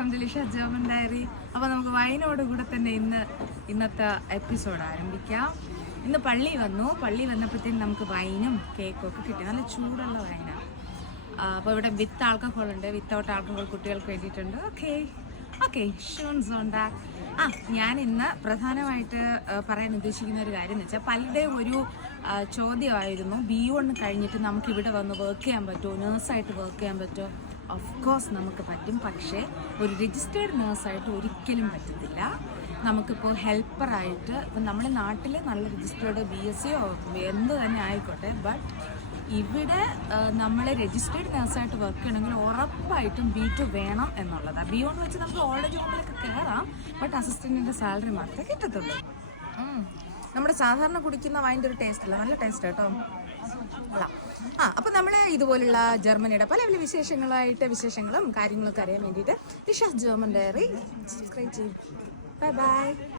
Welcome to Lisha German diary. അപ്പോൾ നമുക്ക് വൈനോട് കൂടെ തന്നെ ഇന്നത്തെ എപ്പിസോഡ് ആരംഭിക്കാം. ഇന്ന് പള്ളി വന്നപ്പോഴത്തേക്കും നമുക്ക് വൈനും കേക്കും ഒക്കെ കിട്ടി. നല്ല ചൂടുള്ള വൈനാണ്. അപ്പോൾ ഇവിടെ വിത്ത് ആൽക്കഹോൾ ഉണ്ട്, വിത്തൗട്ട് ആൽക്കഹോൾ കുട്ടികൾക്ക് വേണ്ടിയിട്ടുണ്ട്. ഓക്കെ ഷൂൺസ് ഓൺ ദാറ്റ്. ഞാൻ ഇന്ന് പ്രധാനമായിട്ട് പറയാൻ ഉദ്ദേശിക്കുന്ന ഒരു കാര്യം എന്ന് വെച്ചാൽ പലരുടെയും ഒരു ചോദ്യമായിരുന്നു, B1 കഴിഞ്ഞിട്ട് നമുക്കിവിടെ വന്ന് വർക്ക് ചെയ്യാൻ പറ്റുമോ, നേഴ്സായിട്ട് വർക്ക് ചെയ്യാൻ പറ്റുമോ? ഓഫ് കോഴ്സ് നമുക്ക് പറ്റും, പക്ഷേ ഒരു രജിസ്റ്റേർഡ് നേഴ്സായിട്ട് ഒരിക്കലും പറ്റത്തില്ല. നമുക്കിപ്പോൾ ഹെൽപ്പറായിട്ട് ഇപ്പം നമ്മുടെ നാട്ടിൽ നല്ല രജിസ്റ്റേർഡ് BScയോ എന്ത് തന്നെ ആയിക്കോട്ടെ, ബട്ട് ഇവിടെ നമ്മൾ രജിസ്റ്റേർഡ് നേഴ്സായിട്ട് വർക്ക് ചെയ്യണമെങ്കിൽ ഉറപ്പായിട്ടും B2 വേണം എന്നുള്ളതാണ്. B1 വെച്ച് നമുക്ക് ഓൾഡ് ജോബിലൊക്കെ കയറാം, ബട്ട് അസിസ്റ്റൻറ്റിൻ്റെ സാലറി മാത്രമേ കിട്ടത്തുള്ളൂ. നമ്മുടെ സാധാരണ കുടിക്കുന്ന വൈൻ്റെ ഒരു ടേസ്റ്റ് അല്ല, നല്ല ടേസ്റ്റ് കേട്ടോ. അപ്പം നമ്മൾ ഇതുപോലുള്ള ജർമ്മനിയുടെ പല പല വിശേഷങ്ങളും കാര്യങ്ങളൊക്കെ അറിയാൻ വേണ്ടിയിട്ട് ലിഷ ജർമ്മൻ ഡയറി സബ്സ്ക്രൈബ് ചെയ്യും. ബൈ.